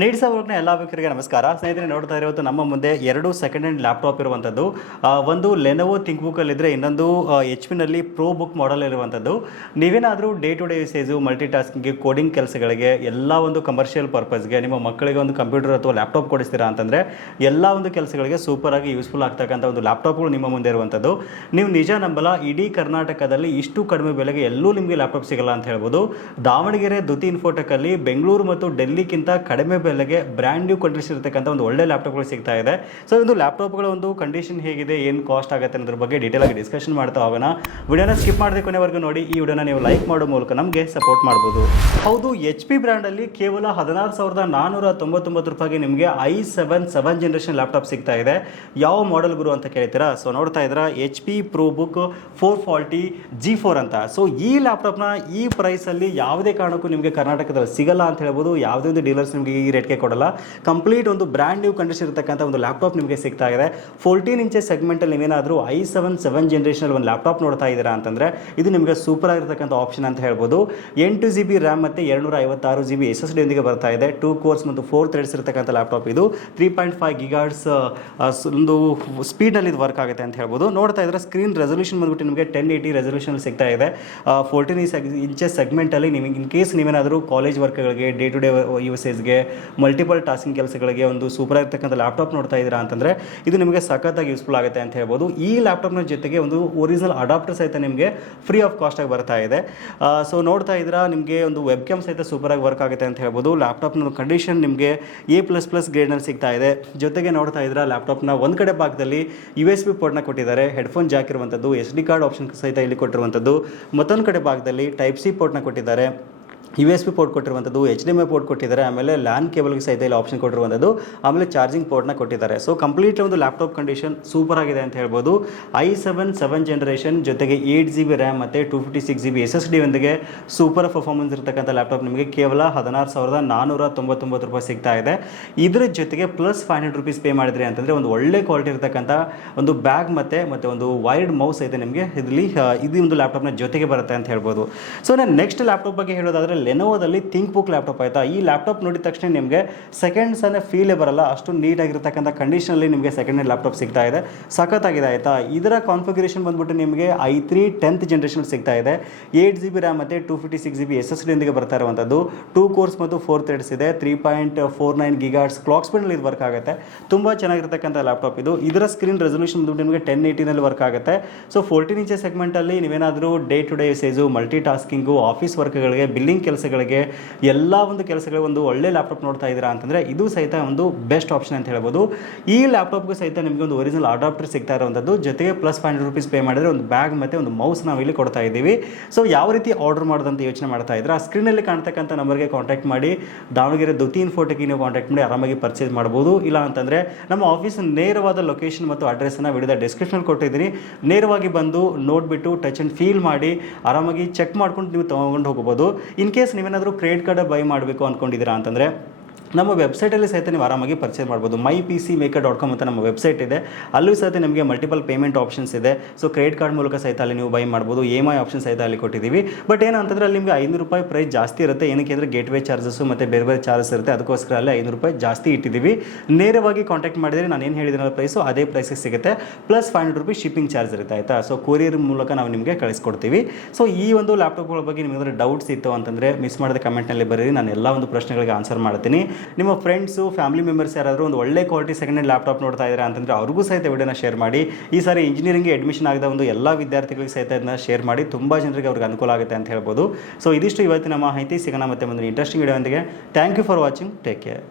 ನೀಡ್ಸ ವರ್ಗ್ನ ಎಲ್ಲ ವೀಕ್ಷಕರಿಗೆ ನಮಸ್ಕಾರ. ಸ್ನೇಹಿತರೆ, ನೋಡ್ತಾ ಇರೋದು ನಮ್ಮ ಮುಂದೆ ಎರಡು ಸೆಕೆಂಡ್ ಹ್ಯಾಂಡ್ ಲ್ಯಾಪ್ಟಾಪ್ ಇರುವಂಥದ್ದು ಒಂದು ಲೆನೋವೋ ಥಿಂಕ್ ಬುಕ್ಕಲ್ಲಿದ್ದರೆ ಇನ್ನೊಂದು ಎಚ್ ಪಿನಲ್ಲಿ ಪ್ರೋ ಬುಕ್ ಮಾಡಲ್ ಇರುವಂಥದ್ದು ನೀವೇನಾದರೂ day to day usage multitasking coding ಕೆಲಸಗಳಿಗೆ, ಎಲ್ಲ ಒಂದು ಕಮರ್ಷಿಯಲ್ ಪರ್ಪಸ್ಗೆ ನಿಮ್ಮ ಮಕ್ಕಳಿಗೆ ಒಂದು ಕಂಪ್ಯೂಟರ್ ಅಥವಾ ಲ್ಯಾಪ್ಟಾಪ್ ಕೊಡಿಸ್ತೀರಾ ಅಂತಂದರೆ, ಎಲ್ಲ ಒಂದು ಕೆಲಸಗಳಿಗೆ ಸೂಪರ್ ಆಗಿ ಯೂಸ್ಫುಲ್ ಆಗ್ತಕ್ಕಂಥ ಒಂದು ಲ್ಯಾಪ್ಟಾಪ್ಗಳು ನಿಮ್ಮ ಮುಂದೆ ಇರುವಂಥದ್ದು ನೀವು ನಿಜ ನಂಬಲ್ಲ, ಇಡೀ ಕರ್ನಾಟಕದಲ್ಲಿ ಇಷ್ಟು ಕಡಿಮೆ ಬೆಲೆಗೆ ಎಲ್ಲೂ ನಿಮಗೆ ಲ್ಯಾಪ್ಟಾಪ್ ಸಿಗಲ್ಲ ಅಂತ ಹೇಳ್ಬೋದು. ದಾವಣಗೆರೆ ದುತಿ ಇನ್ಫೋಟೆಕಲ್ಲಿ ಬೆಂಗಳೂರು ಮತ್ತು ಡೆಲ್ಲಿಗಿಂತ ಕಡಿಮೆ ಬೆಲೆಗೆ ಬ್ರ್ಯಾಂಡ್ ನ್ಯೂ ಕಂಡೀಷನ್ ಇರತಕ್ಕಂಥ ಒಂದು ಒಳ್ಳೆ ಲ್ಯಾಪ್ಟಾಪ್ಗಳು ಸಿಗ್ತಾ ಇದೆ. ಸೊ ಒಂದು ಲ್ಯಾಪ್ಟಾಪ್ಗಳ ಒಂದು ಕಂಡೀಷನ್ ಹೇಗಿದೆ, ಏನು ಕಾಸ್ಟ್ ಆಗುತ್ತೆ ಅನ್ನೋದ್ರ ಬಗ್ಗೆ ಡೀಟೇಲ್ ಆಗಿ ಡಿಸ್ಕಷನ್ ಮಾಡ್ತಾ ಹೋಗೋಣ. ವಿಡಿಯೋನ ಸ್ಕಿಪ್ ಮಾಡದೆ ಕೊನೆವರೆಗೂ ನೋಡಿ, ಈ ವಿಡಿಯೋನ ನೀವು ಲೈಕ್ ಮಾಡೋ ಮೂಲಕ ನಮಗೆ ಸಪೋರ್ಟ್ ಮಾಡ್ಬೋದು. ಹೌದು ಎಚ್ ಪಿ ಬ್ರ್ಯಾಂಡಲ್ಲಿ ಕೇವಲ ಹದಿನಾರು ಸಾವಿರದ ನಾನ್ನೂರ ತೊಂಬತ್ತೊಂಬತ್ತು ರೂಪಾಯಿಗೆ ನಿಮಗೆ I seven seven generation laptop ಸಿಗ್ತಾ ಇದೆ. ಯಾವ ಮಾಡೆಲ್ ಗುರು ಅಂತ ಕೇಳ್ತೀರಾ? ಸೊ ನೋಡ್ತಾ ಇದ್ದೀರಾ H P ProBook four forty G four ಅಂತ. ಸೊ ಈ ಲ್ಯಾಪ್ಟಾಪ್ನ ಈ ಪ್ರೈಸಲ್ಲಿ ಯಾವುದೇ ಕಾರಣಕ್ಕೂ ನಿಮಗೆ ಕರ್ನಾಟಕದಲ್ಲಿ ಸಿಗಲ್ಲ ಅಂತ ಹೇಳ್ಬೋದು. ಯಾವುದೇ ಒಂದು ಡೀಲರ್ಸ್ ನಿಮಗೆ ಈ ರೇಟ್ಗೆ ಕೊಡಲ್ಲ. ಕಂಪ್ಲೀಟ್ ಒಂದು ಬ್ರ್ಯಾಂಡ್ ನ್ಯೂ ಕಂಡೀಷನ್ ಇರತಕ್ಕಂಥ ಒಂದು ಲ್ಯಾಪ್ಟಾಪ್ ನಿಮಗೆ ಸಿಗ್ತಾ ಇದೆ. ಫೋರ್ಟೀನ್ ಇಂಚಸ್ ಸೆಗ್ಮೆಂಟಲ್ಲಿ ನೀವೇನಾದರೂ ಐ ಸೆವೆನ್ ಸೆವೆನ್ ಜನರೇಷನ್ ಒಂದು ಲ್ಯಾಪ್ಟಾಪ್ ನೋಡ್ತಾ ಇದ್ದೀರಾ ಅಂತಂದರೆ, ಇದು ನಿಮಗೆ ಸೂಪರ್ ಆಗಿರ್ತಕ್ಕಂಥ ಆಪ್ಷನ್ ಅಂತ ಹೇಳ್ಬೋದು. ಎಂಟು ಜಿ ಬಿ ರ್ಯಾಮ್ ಮತ್ತು ಎರಡುನೂರ ಐವತ್ತಾರು ಜಿ ಬಿ ಎಸ್ ಎಸ್ ಡಿಯೊಂದಿಗೆ ಬರ್ತಾ ಇದೆ. ಟೂ ಕೋರ್ಸ್ ಮತ್ತು ಫೋರ್ ಥ್ರೆಡ್ಸ್ ಇರತಕ್ಕಂಥ ಲ್ಯಾಪ್ಟಾಪ್ ಇದು. ತ್ರೀ ಪಾಯಿಂಟ್ ಫೈವ್ ಗಿಗಾರ್ಡ್ಸ್ ಒಂದು ಸ್ಪೀಡ್ನಲ್ಲಿ ಇದು ವರ್ಕ್ ಆಗುತ್ತೆ ಅಂತ ಹೇಳ್ಬೋದು. ನೋಡ್ತಾ ಇದ್ರೆ ಸ್ಕ್ರೀನ್ ರೆಸೊಲ್ಯೂಷನ್ ಬಂದ್ಬಿಟ್ಟು ನಿಮಗೆ ಟೆನ್ ಏಯ್ಟಿ ರೆಸೊಲ್ಯೂಷನ್ ಸಿಗ್ತಾ ಇದೆ. ಫೋರ್ಟೀನ್ ಇಂಚಸ್ ಸೆಗ್ಮೆಂಟಲ್ಲಿ ನಿಮಗೆ ಇನ್ ಕೇಸ್ ನೀವೇನಾದರೂ ಕಾಲೇಜ್ ವರ್ಕ್ಗಳಿಗೆ ಡೇ ಟು ಡೇ ಯೂಸೇಜ್ಗೆ ಮಲ್ಟಿಪಲ್ ಟಾಸ್ಕಿಂಗ್ ಕೆಲಸಗಳಿಗೆ ಒಂದು ಸೂಪರ್ ಆಗಿರ್ತಕ್ಕಂಥ ಲ್ಯಾಪ್ಟಾಪ್ ನೋಡ್ತಾ ಇದ್ದೀರಾ ಅಂತಂದರೆ ಇದು ನಿಮಗೆ ಸಖತ್ತಾಗಿ ಯೂಸ್ಫುಲ್ ಆಗುತ್ತೆ ಅಂತ ಹೇಳ್ಬೋದು. ಈ ಲ್ಯಾಪ್ಟಾಪ್ನ ಜೊತೆಗೆ ಒಂದು ಒರಿಜಿನಲ್ ಅಡಾಪ್ಟರ್ ಸಹಿತ ನಿಮಗೆ ಫ್ರೀ ಆಫ್ ಕಾಸ್ಟಾಗಿ ಬರ್ತಾ ಇದೆ. ಸೊ ನೋಡ್ತಾ ಇದ್ದೀರಾ, ನಿಮಗೆ ಒಂದು ವೆಬ್ ಕ್ಯಾಮ್ ಸಹಿತ ಸೂಪರಾಗಿ ವರ್ಕ್ ಆಗುತ್ತೆ ಅಂತ ಹೇಳ್ಬೋದು. ಲ್ಯಾಪ್ಟಾಪ್ನ ಕಂಡೀಷನ್ ನಿಮಗೆ ಎ ಪ್ಲಸ್ ಪ್ಲಸ್ ಗ್ರೇಡ್ನಲ್ಲಿ ಸಿಗ್ತಾ ಇದೆ. ಜೊತೆಗೆ ನೋಡ್ತಾ ಇದ್ದೀರಾ ಲ್ಯಾಪ್ಟಾಪ್ನ ಒಂದು ಕಡೆ ಭಾಗದಲ್ಲಿ ಯು ಎಸ್ ಬಿ ಪೋರ್ಟ್ನ ಕೊಟ್ಟಿದ್ದಾರೆ. ಹೆಡ್ಫೋನ್ ಜಾಕ್ ಇರುವಂಥದ್ದು ಎಸ್ ಡಿ ಕಾರ್ಡ್ ಆಪ್ಷನ್ ಸಹಿತ ಇಲ್ಲಿ ಕೊಟ್ಟಿರುವಂಥದ್ದು ಮತ್ತೊಂದು ಕಡೆ ಭಾಗದಲ್ಲಿ ಟೈಪ್ ಸಿ ಪೋರ್ಟ್ನ ಕೊಟ್ಟಿದ್ದಾರೆ. ಯು ಎಸ್ ಬಿ ಪೋರ್ಟ್ ಕೊಟ್ಟಿರುವಂಥದ್ದು H D M I port ಕೊಟ್ಟಿದ್ದಾರೆ, ಆಮೇಲೆ ಲ್ಯಾನ್ ಕೇಬಲ್ಗೆ ಸಹಿತ ಇಲ್ಲಿ ಆಪ್ಷನ್ ಕೊಟ್ಟಿರುವಂಥದ್ದು, ಆಮೇಲೆ ಚಾರ್ಜಿಂಗ್ ಪೋರ್ಟ್ನ ಕೊಟ್ಟಿದ್ದಾರೆ. ಸೊ ಕಂಪ್ಲೀಟ್ಲಿ ಒಂದು ಲ್ಯಾಪ್ಟಾಪ್ ಕಂಡೀಷನ್ ಸೂಪರ್ ಆಗಿದೆ ಅಂತ ಹೇಳ್ಬೋದು. ಐ ಸೆವೆನ್ ಸೆವೆನ್ ಜನರೇಷನ್ ಜೊತೆಗೆ ಏಯ್ಟ್ ಜಿ ಬಿ ರ್ಯಾಮ್ ಮತ್ತು two fifty six G B S S D ಒಂದಿಗೆ ಸೂಪರ್ ಪರ್ಫಾರ್ಮೆನ್ಸ್ ಇರತಕ್ಕಂಥ ಲ್ಯಾಪ್ಟಾಪ್ ನಿಮಗೆ ಕೇವಲ ಹದಿನಾರು ಸಾವಿರದ ನಾನ್ನೂರ ತೊಂಬತ್ತೊಂಬತ್ತು ರೂಪಾಯಿ ಸಿಗ್ತಾ ಇದೆ. ಇದರ ಜೊತೆಗೆ plus five hundred rupees pay ಮಾಡಿದ್ರಿ ಅಂತಂದರೆ ಒಂದು ಒಳ್ಳೆ ಕ್ವಾಲಿಟಿ ಇರತಕ್ಕಂಥ ಒಂದು ಬ್ಯಾಗ್ ಮತ್ತು ಮತ್ತು ಒಂದು ವೈರ್ಡ್ ಮೌಸ್ ಇದೆ ನಿಮಗೆ ಇದರಲ್ಲಿ ಇದು ಒಂದು ಲ್ಯಾಪ್ಟಾಪ್ನ ಜೊತೆಗೆ ಬರುತ್ತೆ ಅಂತ ಹೇಳ್ಬೋದು. ಸೊ ನಾನು ನೆಕ್ಸ್ಟ್ ಲ್ಯಾಪ್ಟಾಪ್ ಬಗ್ಗೆ ಹೇಳೋದಾದರೆ ಲೆನೋವದಲ್ಲಿ ಥಿಂಕ್ ಬುಕ್ ಲ್ಯಾಪ್ಟಾಪ್ ಆಯಿತಾ? ಈ ಲ್ಯಾಪ್ಟಾಪ್ ನೋಡಿದ ತಕ್ಷಣ ನಿಮಗೆ ಸೆಕೆಂಡ್ಸ್ ಅನ್ನೇ ಫೀಲೇ ಬರಲ್ಲ. ಅಷ್ಟು ನೀಟಾಗಿರ್ತಕ್ಕಂಥ ಕಂಡೀಷನಲ್ಲಿ ನಿಮಗೆ ಸೆಕೆಂಡ್ ಹ್ಯಾಂಡ್ ಲ್ಯಾಪ್ಟಾಪ್ ಸಿಗ್ತಾ ಇದೆ. ಸಖತ್ತಾಗಿದೆ, ಆಯಿತಾ? ಇದರ ಕಾನ್ಫಿಗರೇಷನ್ ಬಂದ್ಬಿಟ್ಟು ನಿಮಗೆ ಐ ತ್ರೀ ಟೆಂತ್ ಜನ್ರೇಷನ್ ಸಿಗ್ತಾ ಇದೆ. ಏಯ್ಟ್ ಜಿ ಬಿ ರ್ಯಾಮ್ ಮತ್ತು two fifty six G B S S ಡಿಯೊಂದಿಗೆ ಬರ್ತಾ ಇರುವಂಥದ್ದು. ಟೂ ಕೋರ್ಸ್ ಮತ್ತು ಫೋರ್ ಥ್ರೆಡ್ಸ್ ಇದೆ. Three point four nine gigahertz clock ಸ್ಪೀಡ್ನಲ್ಲಿ ಇದು ವರ್ಕ್ ಆಗುತ್ತೆ. ತುಂಬ ಚೆನ್ನಾಗಿರ್ತಕ್ಕಂಥ ಲ್ಯಾಪ್ಟಾಪ್ ಇದು. ಇದರ ಸ್ಕ್ರೀನ್ ರೆಸೊಲ್ಯೂಷನ್ ಬಂದ್ಬಿಟ್ಟು ನಿಮಗೆ ಟೆನ್ ಏಯ್ಟಿನಲ್ಲಿ ವರ್ಕ್ ಆಗುತ್ತೆ. ಸೊ ಫೋರ್ಟೀನ್ ಇಂಚಸ್ ಸೆಗ್ಮೆಂಟಲ್ಲಿ ನೀವೇನಾದರೂ day to day usage multitasking office ವರ್ಕ್ಗಳಿಗೆ billing ಕೆಲಸಗಳಿಗೆ, ಎಲ್ಲ ಒಂದು ಕೆಲಸಗಳಿಗೆ ಒಂದು ಒಳ್ಳೆ ಲ್ಯಾಪ್ಟಾಪ್ ನೋಡ್ತಾ ಇದ್ದೀರಾ ಅಂತಂದರೆ ಇದು ಸಹಿತ ಒಂದು ಬೆಸ್ಟ್ ಆಪ್ಷನ್ ಅಂತ ಹೇಳ್ಬೋದು. ಈ ಲ್ಯಾಪ್ಟಾಪ್ಗೂ ಸಹಿತ ನಿಮಗೆ ಒಂದು ಒರಿಜಿನಲ್ ಅಡಾಪ್ಟರ್ ಸಿಗ್ತಾ ಇರೋವಂಥದ್ದು. ಜೊತೆಗೆ plus five hundred rupees pay ಮಾಡಿದರೆ ಒಂದು ಬ್ಯಾಗ್ ಮತ್ತು ಒಂದು ಮೌಸ್ ನಾವು ಇಲ್ಲಿ ಕೊಡ್ತಾ ಇದ್ದೀವಿ. ಸೊ ಯಾವ ರೀತಿ ಆರ್ಡರ್ ಮಾಡೋದಂತ ಯೋಚನೆ ಮಾಡ್ತಾ ಇದ್ರೆ ಆ ಸ್ಕ್ರೀನಲ್ಲಿ ಕಾಣ್ತಕ್ಕಂಥ ನಂಬರ್ಗೆ ಕಾಂಟ್ಯಾಕ್ಟ್ ಮಾಡಿ, ದಾವಣಗೆರೆ ದುತೀನ್ ಫೋಟೋಗೆ ನೀವು ಕಾಂಟ್ಯಾಕ್ಟ್ ಮಾಡಿ, ಆರಾಮಾಗಿ ಪರ್ಚೇಸ್ ಮಾಡ್ಬೋದು. ಇಲ್ಲ ಅಂತಂದರೆ ನಮ್ಮ ಆಫೀಸ್ ನೇರವಾದ ಲೊಕೇಶನ್ ಮತ್ತು ಅಡ್ರೆಸ್ಸನ್ನು ವಿಡಿದ ಡಿಸ್ಕ್ರಿಪ್ಷನ್ ಕೊಟ್ಟಿದ್ದೀನಿ. ನೇರವಾಗಿ ಬಂದು ನೋಡಿಬಿಟ್ಟು ಟಚ್ ಆ್ಯಂಡ್ ಫೀಲ್ ಮಾಡಿ, ಆರಾಮಾಗಿ ಚೆಕ್ ಮಾಡ್ಕೊಂಡು ನೀವು ತೊಗೊಂಡು ಹೋಗ್ಬೋದು. ಇನ್ ಕೇಸ್ ನೀವೇನಾದರೂ ಕ್ರೆಡಿಟ್ ಕಾರ್ಡ್ ಬೈ ಮಾಡಬೇಕು ಅಂದ್ಕೊಂಡಿದ್ದೀರಾ ಅಂತಂದರೆ ನಮ್ಮ ವೆಬ್ಸೈಟಲ್ಲಿ ಸಹಿತ ನೀವು ಆರಾಮಾಗಿ ಪರ್ಚೇಸ್ ಮಾಡ್ಬೋದು. My P C maker dot com ಅಂತ ನಮ್ಮ ವೆಬ್ಸೈಟ್ ಇದೆ. ಅಲ್ಲೂ ಸಹಿತ ನಿಮಗೆ ಮಲ್ಟಿಪಲ್ ಪೇಮೆಂಟ್ ಆಪ್ಷನ್ಸ್ ಇದೆ. ಸೊ ಕ್ರೆಡಿಟ್ ಕಾರ್ಡ್ ಮೂಲಕ ಸಹಿತ ಅಲ್ಲಿ ನೀವು ಬೈ ಮಾಡ್ಬೋದು. ಇ ಎಂ ಐ ಆಪ್ಷನ್ ಸಹಿತ ಅಲ್ಲಿ ಕೊಟ್ಟಿದ್ದೀವಿ. ಬಟ್ ಏನಂತಂದ್ರೆ ಅಲ್ಲಿ ನಿಮಗೆ ಐನೂರು ರೂಪಾಯಿ ಪ್ರೈಸ್ ಜಾಸ್ತಿ ಇರುತ್ತೆ. ಏನಕ್ಕೆ ಅಂದರೆ ಗೇಟ್ ವೇ ಚಾರ್ಜಸ್ಸು ಮತ್ತು ಬೇರೆ ಬೇರೆ ಚಾರ್ಜಸ್ ಇರುತ್ತೆ. ಅದಕ್ಕೋಸ್ಕರ ಅಲ್ಲಿ ಐನೂರು ರೂಪಾಯಿ ಜಾಸ್ತಿ ಇಟ್ಟಿದ್ದೀವಿ. ನೇರವಾಗಿ ಕಾಂಟ್ಯಾಕ್ಟ್ ಮಾಡಿದರೆ ನಾನು ಏನು ಹೇಳಿದ್ದೀನಲ್ಲ ಪ್ರೈಸು ಅದೇ ಪ್ರೈಸಿಗೆ ಸಿಗುತ್ತೆ. Plus five hundred rupees shipping charge ಇರುತ್ತೆ, ಆಯಿತಾ? ಸೊ ಕೊರಿಯರ್ ಮೂಲಕ ನಾವು ನಿಮಗೆ ಕಳಿಸ್ಕೊಡ್ತೀವಿ. ಸೊ ಈ ಒಂದು ಲ್ಯಾಪ್ಟಾಪ್ಗಳ ಬಗ್ಗೆ ನಿಮಗೆ ಡೌಟ್ಸ್ ಇತ್ತು ಅಂತಂದರೆ ಮಿಸ್ ಮಾಡಿದ ಕಮೆಂಟ್ನಲ್ಲಿ ಬರೀರಿ. ನಾನು ಎಲ್ಲ ಒಂದು ಪ್ರಶ್ನೆಗಳಿಗೆ ಆನ್ಸರ್ ಮಾಡ್ತೀನಿ. ನಿಮ್ಮ ಫ್ರೆಂಡ್ಸು ಫ್ಯಾಮಿಲಿ ಮೆಂಬರ್ಸ್ ಯಾರಾದರೂ ಒಂದು ಒಳ್ಳೆ ಕ್ವಾಲಿಟಿ ಸೆಕೆಂಡ್ ಹ್ಯಾಂಡ್ ಲ್ಯಾಪ್ಟಾಪ್ ನೋಡ್ತಾ ಇದ್ದಾರೆ ಅಂತಂದರೆ ಅವ್ರಿಗೂ ಸಹಿತ ವಿಡಿಯೋನ ಶೇರ್ ಮಾಡಿ. ಈ ಸಾರಿ ಇಂಜಿನಿಯರಿಂಗ್ ಅಡ್ಮಿಷನ್ ಆಗಿದ ಒಂದು ಎಲ್ಲ ವಿದ್ಯಾರ್ಥಿಗಳಿಗೆ ಸಹಿತ ಇದನ್ನ ಶೇರ್ ಮಾಡಿ. ತುಂಬ ಜನರಿಗೆ ಅವ್ರಿಗೆ ಅನುಕೂಲ ಆಗುತ್ತೆ ಅಂತ ಹೇಳ್ಬೋದು. ಸೊ ಇದಿಷ್ಟು ಇವತ್ತಿನ ಮಾಹಿತಿ. ಸಿಗೋಣ ಮತ್ತೆ ಒಂದು interesting video thank you for watching take care